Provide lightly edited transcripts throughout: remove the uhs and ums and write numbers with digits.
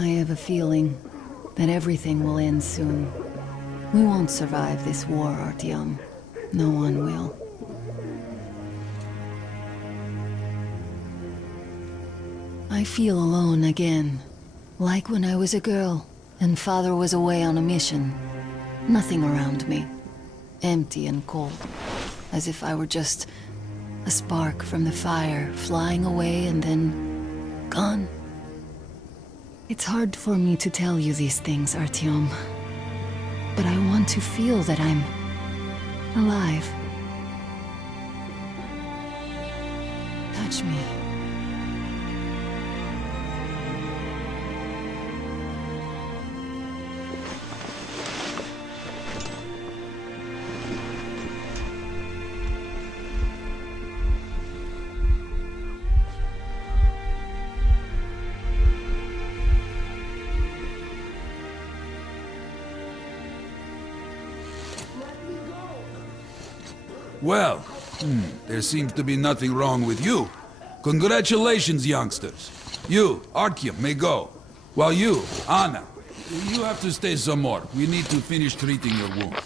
I have a feeling that everything will end soon. We won't survive this war, Artyom. No one will. I feel alone again. Like when I was a girl, and Father was away on a mission. Nothing around me. Empty and cold. As if I were just a spark from the fire, flying away and then gone. It's hard for me to tell you these things, Artyom. But I want to feel that I'm alive. Touch me. Well, there seems to be nothing wrong with you. Congratulations, youngsters. You, Artyom, may go. While you, Anna, you have to stay some more. We need to finish treating your wound.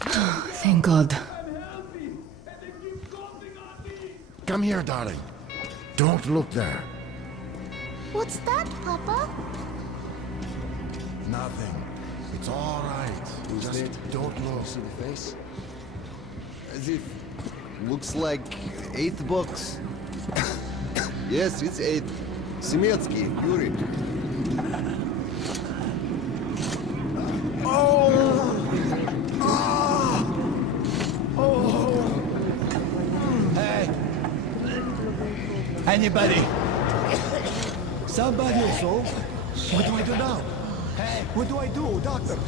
Thank God. Come here, darling. Don't look there. What's that, Papa? Nothing. It's all right. Just don't look. See the face? As if... Looks like 8 books. Yes, it's 8. Semetsky, Yuri. Hey! Anybody? Somebody also? What do I do now? Hey, what do I do, doctor?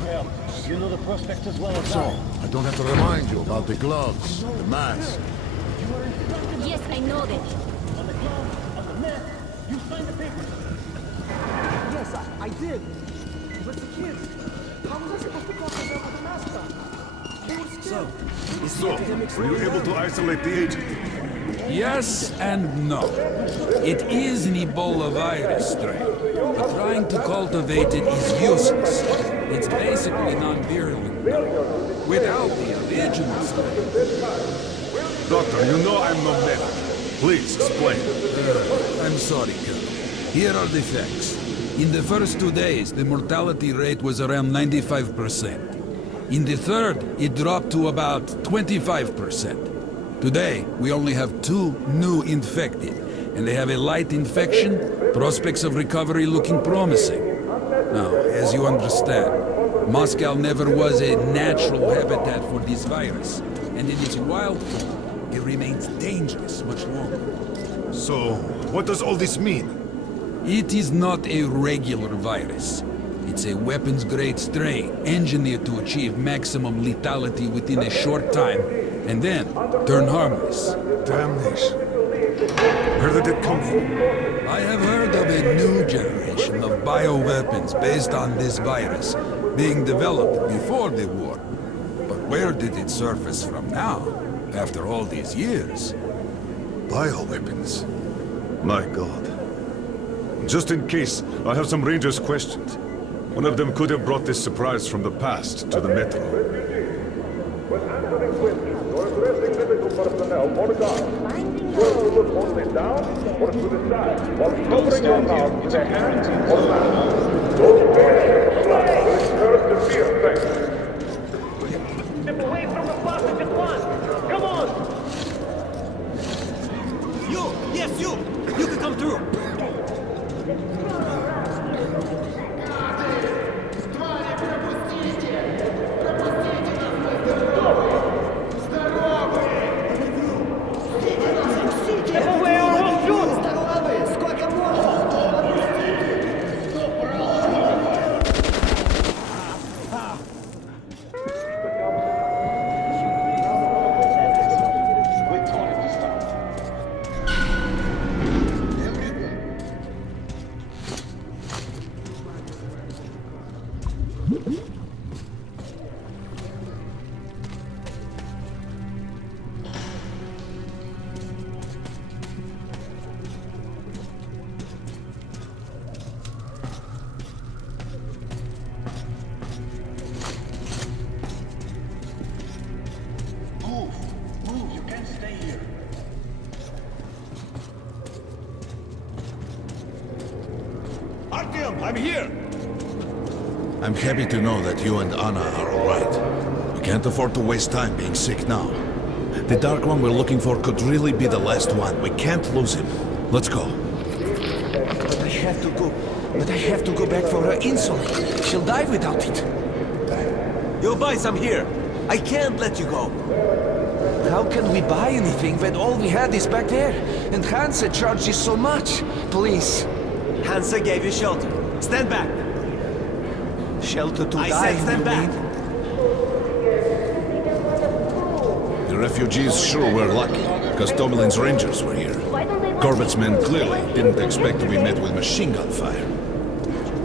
Well, you know the prospect as well as So, I. I don't have to remind you about the gloves, the mask. Yes, I know that. On the glove, on the map, you signed the paper. Yes, I did. But the kids, how was I supposed to talk to them with a mask on? They were scared. So, were you able to isolate the agent? Yes and no. It is an Ebola virus strain, but trying to cultivate it is useless. It's basically non-virulent now, without the original strain. Doctor, you know I'm no medic. Please, explain. I'm sorry, Colonel. Here are the facts. In the first 2 days, the mortality rate was around 95%. In the third, it dropped to about 25%. Today, we only have 2 new infected, and they have a light infection, prospects of recovery looking promising. Now, as you understand, Moscow never was a natural habitat for this virus, and in its wild form, it remains dangerous much longer. So, what does all this mean? It is not a regular virus. It's a weapons-grade strain, engineered to achieve maximum lethality within a short time, and then turn harmless. Damnation. Where did it come from? I have heard of a new generation of bioweapons based on this virus, being developed before the war. But where did it surface from now, after all these years? Bioweapons. My God. Just in case, I have some Rangers questions. One of them could have brought this surprise from the past to the Metro. When answering questions or addressing medical personnel or guards, will you look only down or to the side while covering your mouth with a hand or mask? Those words will incur severe things. Step away from the passage at once! Come on! You! Yes, you! You can come through! Artyom, I'm here! I'm happy to know that you and Anna are all right. We can't afford to waste time being sick now. The Dark One we're looking for could really be the last one. We can't lose him. Let's go. But I have to go. But I have to go back for her insulin. She'll die without it. Yo, boys, I'm here. I can't let you go. How can we buy anything when all we had is back there? And Hansa charges so much. Please. Hansa gave you shelter. Stand back. Shelter to die, said stand back. The refugees sure were lucky, because Tomelin's rangers were here. Corbett's men clearly didn't expect to be met with machine gun fire.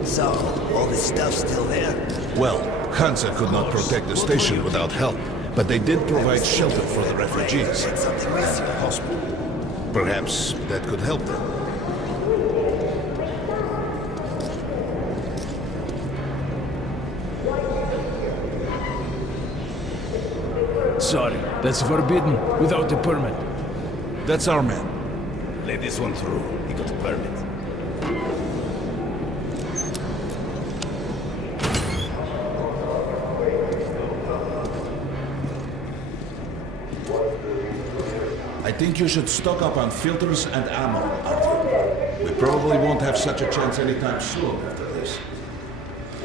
So, all this stuff's still there? Well, Hansa could not protect the station without help, but they did provide shelter for the refugees and a hospital. Perhaps that could help them. Sorry, that's forbidden without a permit. That's our man. Let this one through. He got a permit. I think you should stock up on filters and ammo, Artyom. We probably won't have such a chance anytime soon after this.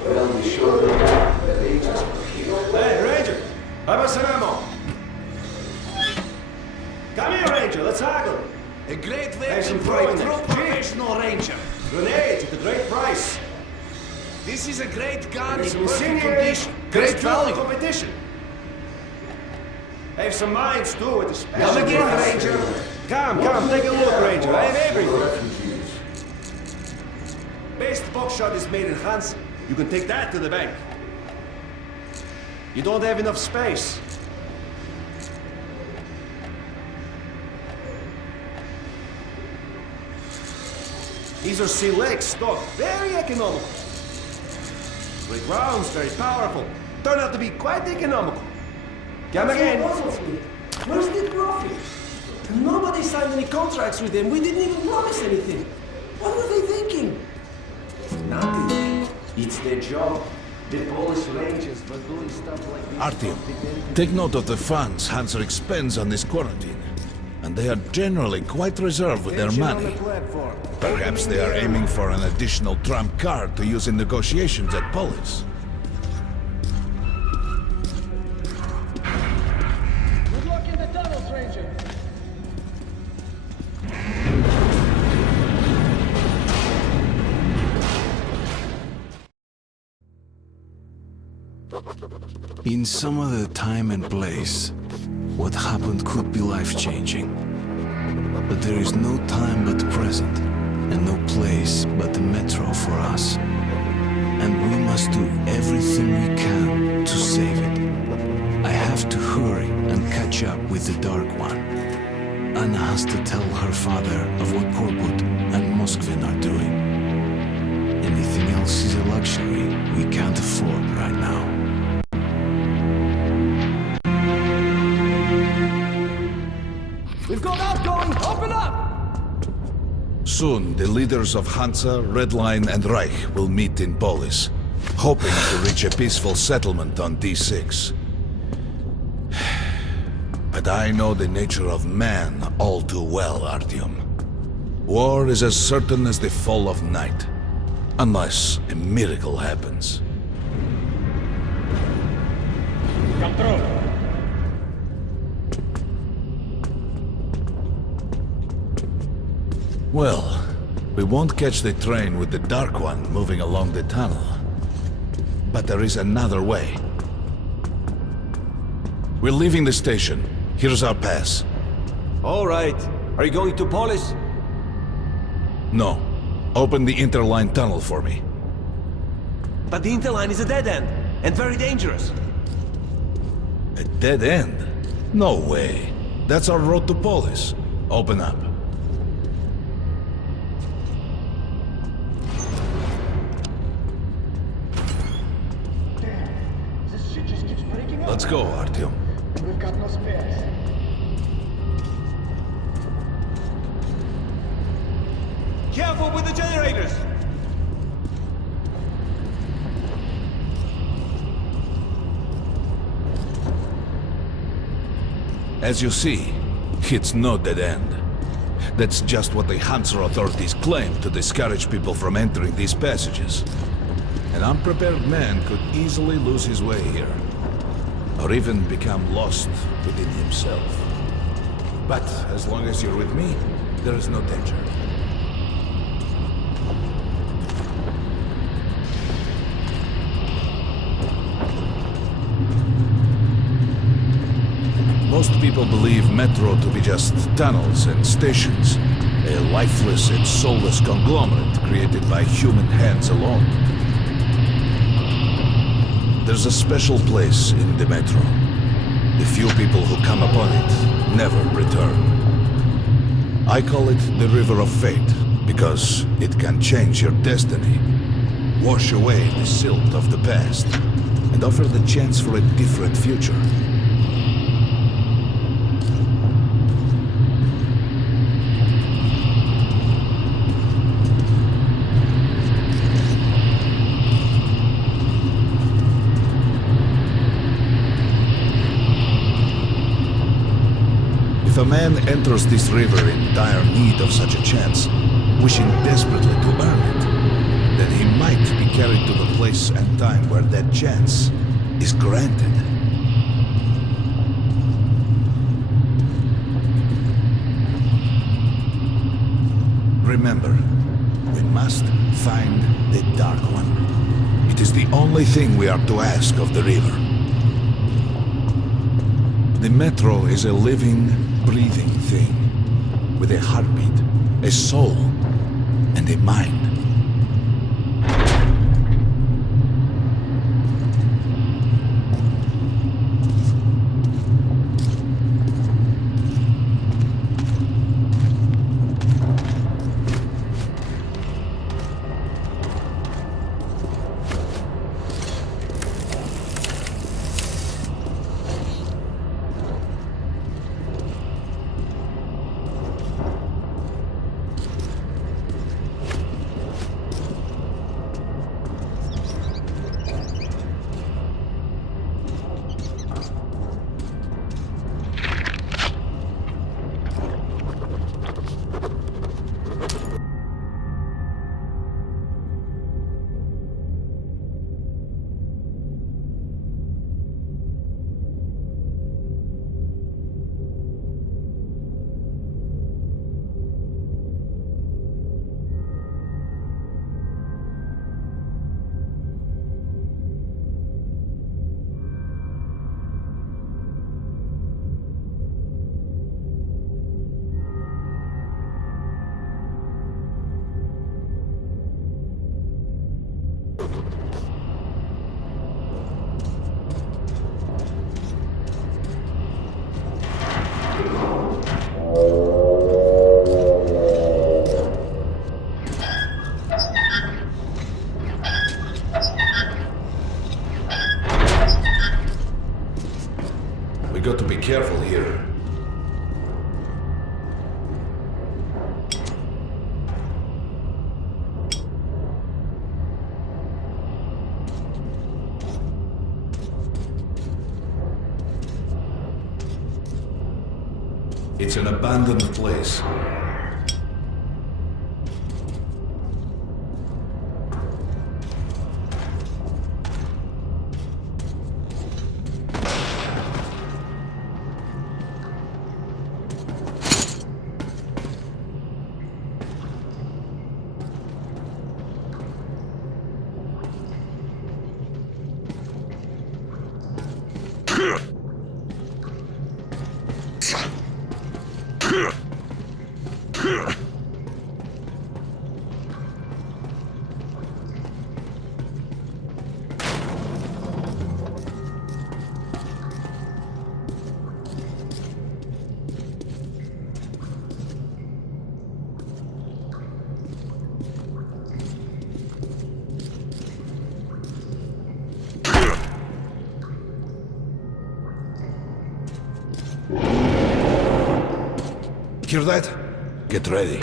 Well, we sure that agents were here. Hey, Ranger! How about some ammo? Come here, Ranger, let's haggle. A great way Hey, to some throw throwing a it. professional ranger. Grenades at a great price. This is a great gun in It's perfect incendiary. condition. Great value. Competition. I have some mines too with the special. Come again, price. Ranger. Come, take a look, Ranger. I have everything. Best buckshot is made in Hansa. You can take that to the bank. You don't have enough space. These are select stock, very economical. Great rounds, very powerful. Turned out to be quite economical. Come again. Where's the profit? Nobody signed any contracts with them. We didn't even promise anything. What were they thinking? Nothing. It's their job. The Polish Rangers were doing stuff like this. Artyom, take note of the funds Hansa expends on this quarantine. And they are generally quite reserved with their Attention on money. the platform. Perhaps they are aiming for an additional trump card to use in negotiations at Polis. Good luck in the tunnels, Ranger. In some other time and place, what happened could be life-changing. But there is no time but the present, and no place but the metro for us. And we must do everything we can to save it. I have to hurry and catch up with the Dark One. Anna has to tell her father of what Korbut and Moskvin are doing. Anything else is a luxury we can't afford right now. We've got outgoing. Open up! Soon, the leaders of Hansa, Red Line, and Reich will meet in Polis, hoping to reach a peaceful settlement on D6. But I know the nature of man all too well, Artyom. War is as certain as the fall of night, unless a miracle happens. Come through. Well, we won't catch the train with the Dark One moving along the tunnel. But there is another way. We're leaving the station. Here's our pass. All right. Are you going to Polis? No. Open the interline tunnel for me. But the interline is a dead end, and very dangerous. A dead end? No way. That's our road to Polis. Open up. This shit just keeps breaking up. Let's go, Artyom. We've got no spares. Careful with the generators! As you see, it's no dead end. That's just what the Hansa authorities claim to discourage people from entering these passages. An unprepared man could easily lose his way here, or even become lost within himself. But as long as you're with me, there is no danger. Most people believe metro to be just tunnels and stations, a lifeless and soulless conglomerate created by human hands alone. There's a special place in the metro. The few people who come upon it never return. I call it the River of Fate, because it can change your destiny, wash away the silt of the past, and offer the chance for a different future. If a man enters this river in dire need of such a chance, wishing desperately to earn it, then he might be carried to the place and time where that chance is granted. Remember, we must find the Dark One. It is the only thing we are to ask of the river. The metro is a living, breathing thing, with a heartbeat, a soul, and a mind. Got to be careful here. It's an abandoned place. Hear that? Get ready.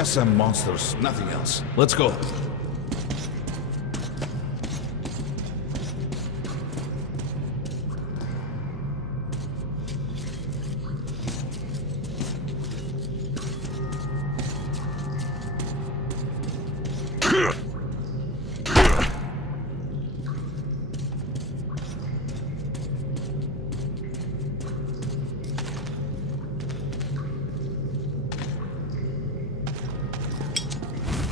just some monsters, nothing else. Let's go.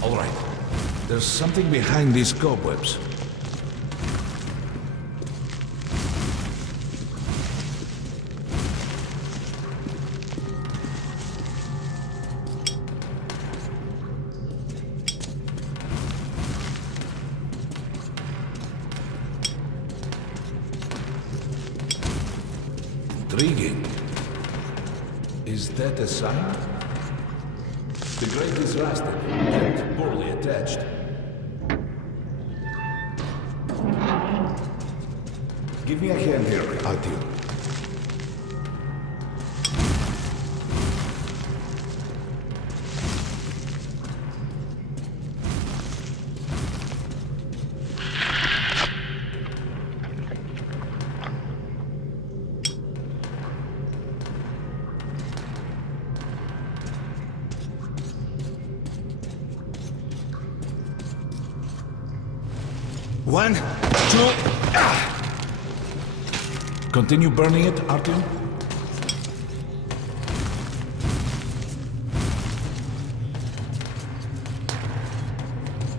All right. There's something behind these cobwebs. Intriguing. Is that a sign? The grate is rusted and poorly attached. Give me a hand here, Artyom. One, two, Continue burning it, Artyom.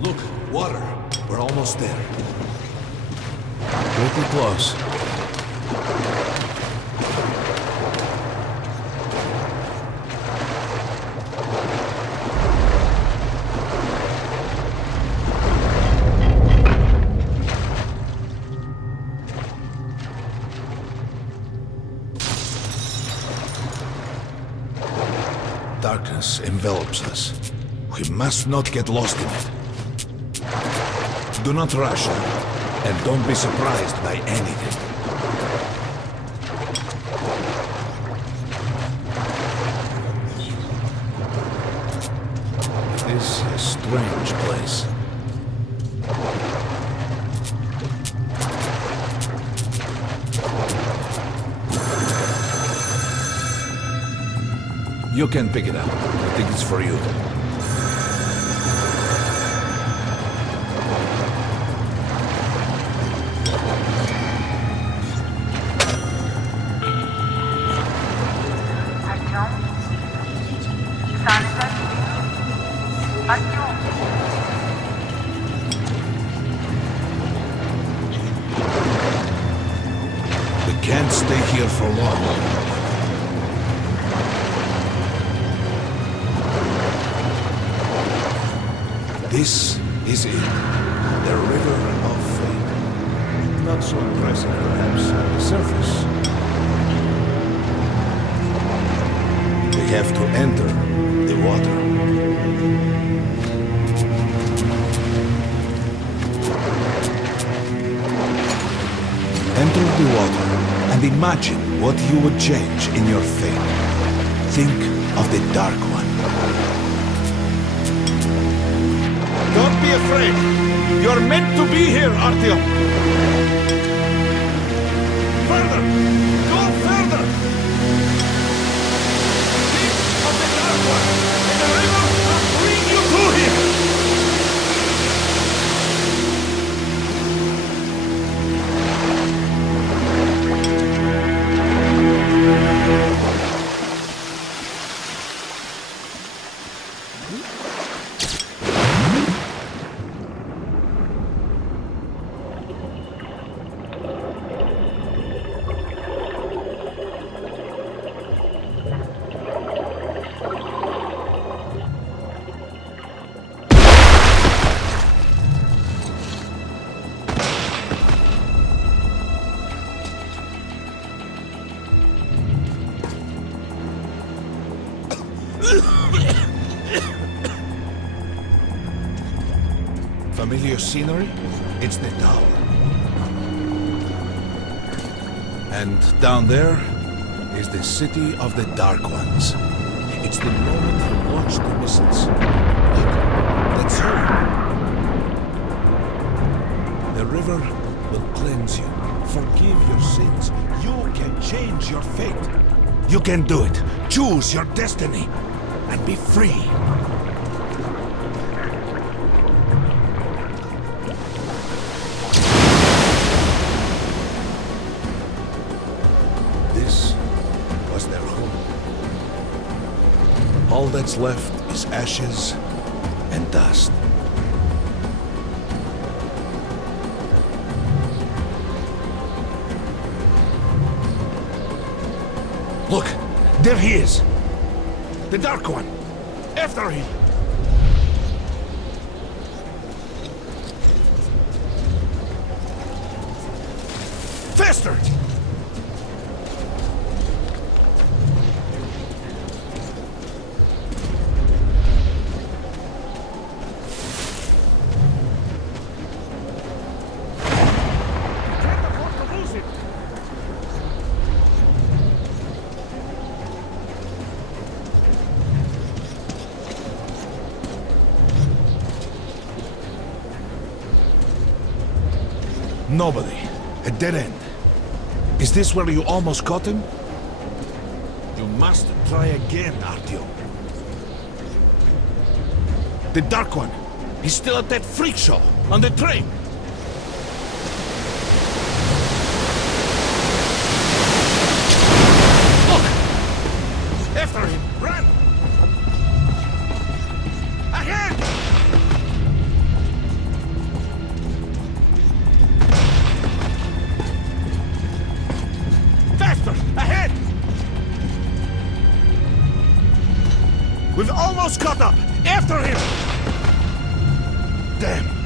Look, water. We're almost there. Pretty close. Darkness envelops us. We must not get lost in it. Do not rush, and don't be surprised by anything. This is a strange place. You can pick it up. I think it's for you. We can't stay here for long. This is it, the River of Fate. Not so impressive, perhaps, on the surface. We have to enter the water. Enter the water and imagine what you would change in your fate. Think of the Dark One. Don't be afraid. You're meant to be here, Artyom. Further! Go further! Think of the Dark One, and the river will bring you to him! Familiar scenery? It's the tower. And down there is the city of the Dark Ones. It's the moment you want launch the missiles. Look, that's her. The river will cleanse you, forgive your sins. You can change your fate. You can do it. Choose your destiny and be free. This was their home. All that's left is ashes and dust. Look, there he is. The Dark One. After him. Faster! Nobody. A dead end. Is this where you almost caught him? You must try again, Artyom. The Dark One. He's still at that freak show on the train. Look! After him! Run! Ahead! Ahead! We've almost caught up! After him! Damn!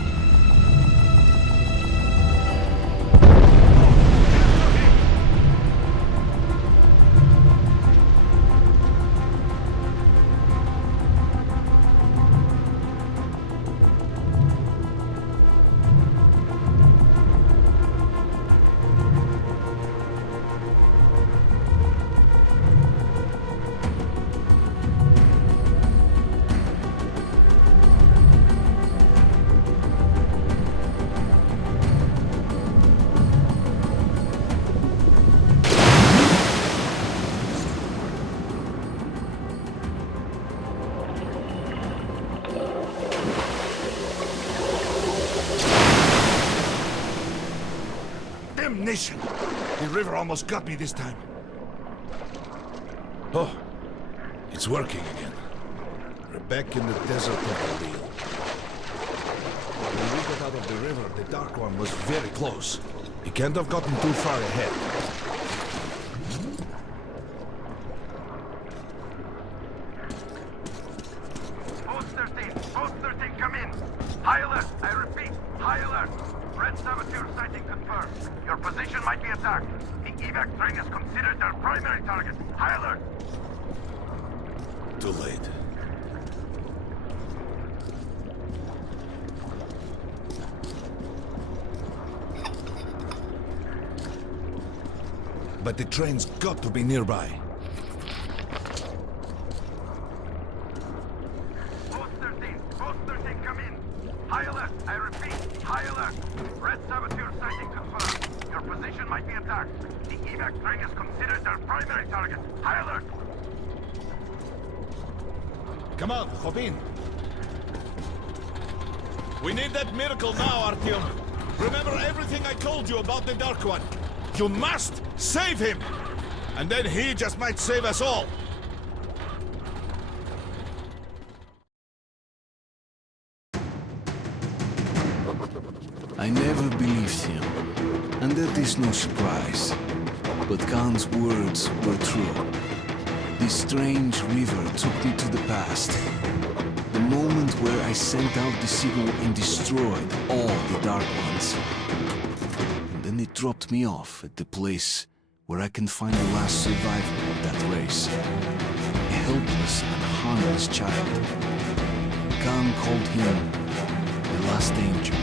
Damnation! The river almost got me this time. Oh, it's working again. We're back in the desert of the real. When we got out of the river, the Dark One was very close. He can't have gotten too far ahead. Post 13, come in. High alert, I repeat, high alert. Red saboteur sighting confirmed. Your position might be attacked. The evac train is considered their primary target. High alert. Too late. But the train's got to be nearby. Post 13, come in. High alert, I repeat, high alert. Red saboteur sighting confirmed. Your position might be attacked. The evac train is considered their primary target. High alert. Come on, hop in. We need that miracle now, Artyom. Remember everything I told you about the Dark One. You must save him! And then he just might save us all. I never believed him, and that is no surprise. But Khan's words were true. This strange river took me to the past. The moment where I sent out the signal and destroyed all the Dark Ones. And then it dropped me off at the place where I can find the last survivor of that race. A helpless and harmless child. Khan called him the last angel.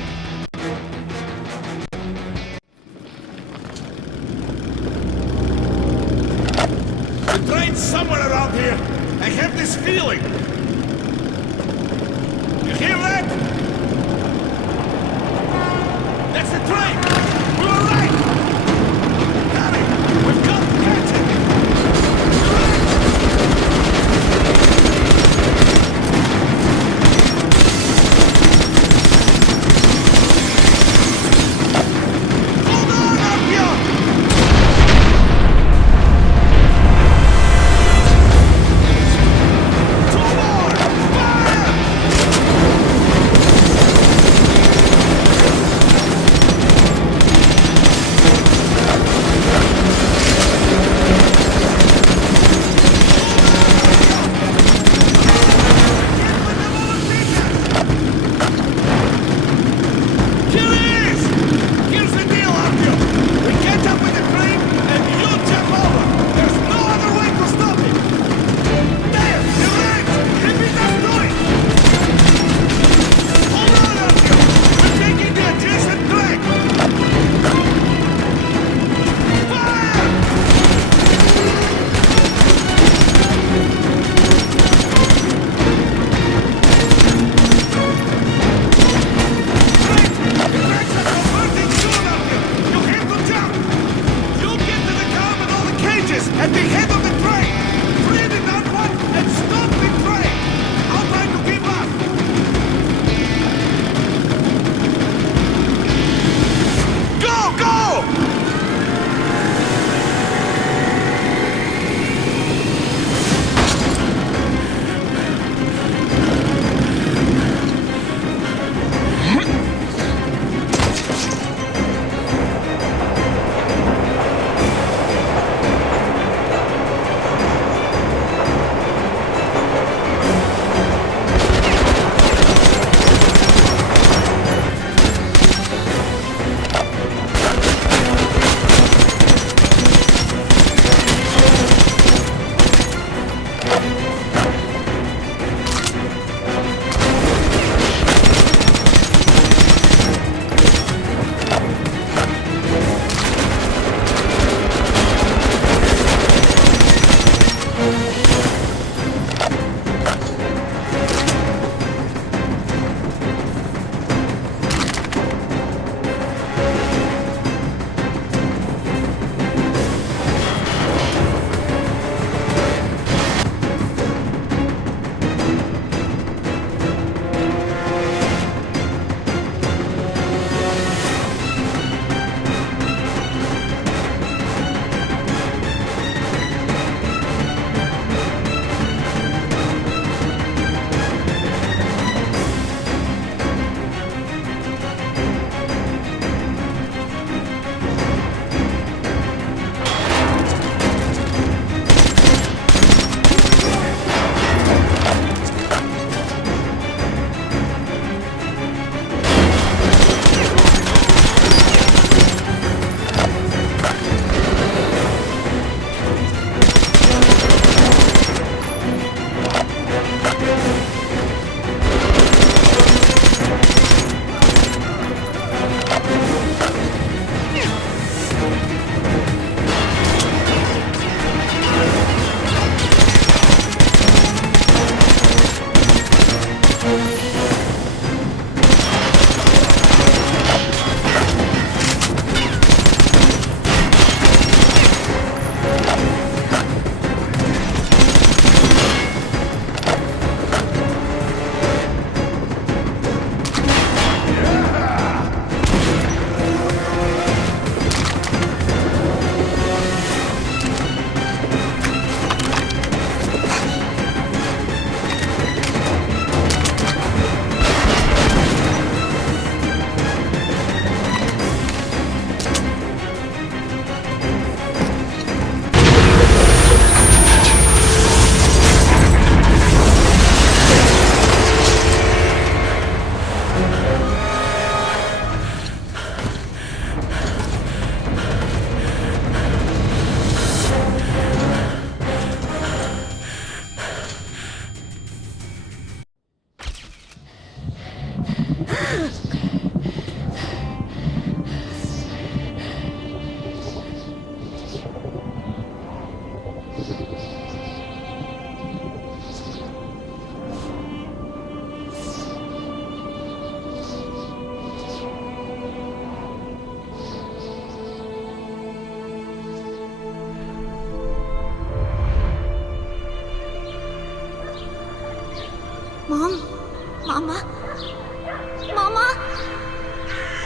The train's somewhere around here. I have this feeling. Hear that? That's the train! We were right! Harry, we've got to catch it! Hold on, Artyom! Two more! Fire! Here it is! Here's the deal, Artyom. We catch up with the train, and you jump over. There's no other way to stop it. There! You're right! Repeat that doing! Hold on, Artyom. We're taking the adjacent track. Fire! Tracks are converting soon, Artyom. You have to jump. You get to the car with all the cages at the head of the train. Free the dark one and stop the train. I'll try to keep up. Go, go!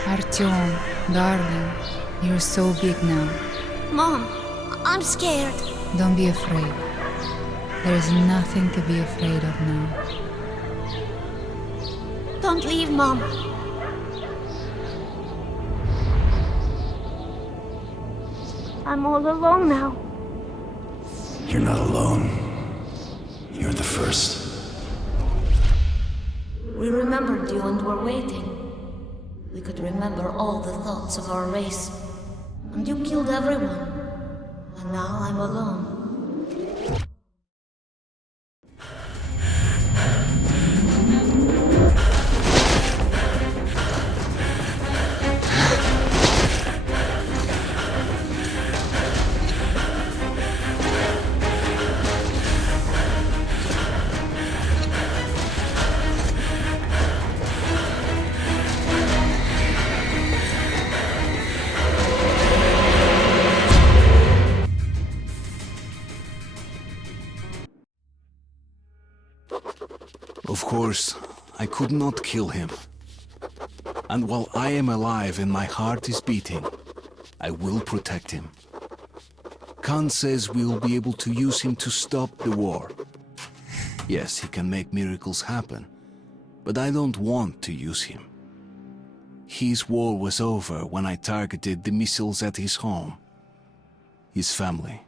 Artyom, darling, you're so big now. Mom, I'm scared. Don't be afraid. There's nothing to be afraid of now. Don't leave, Mom. I'm all alone now. You're not alone. You're the first. We remembered you and were waiting. We could remember all the thoughts of our race. And you killed everyone. And now I'm alone. Of course, I could not kill him. And while I am alive and my heart is beating, I will protect him. Khan says we will be able to use him to stop the war. Yes, he can make miracles happen, but I don't want to use him. His war was over when I targeted the missiles at his home. His family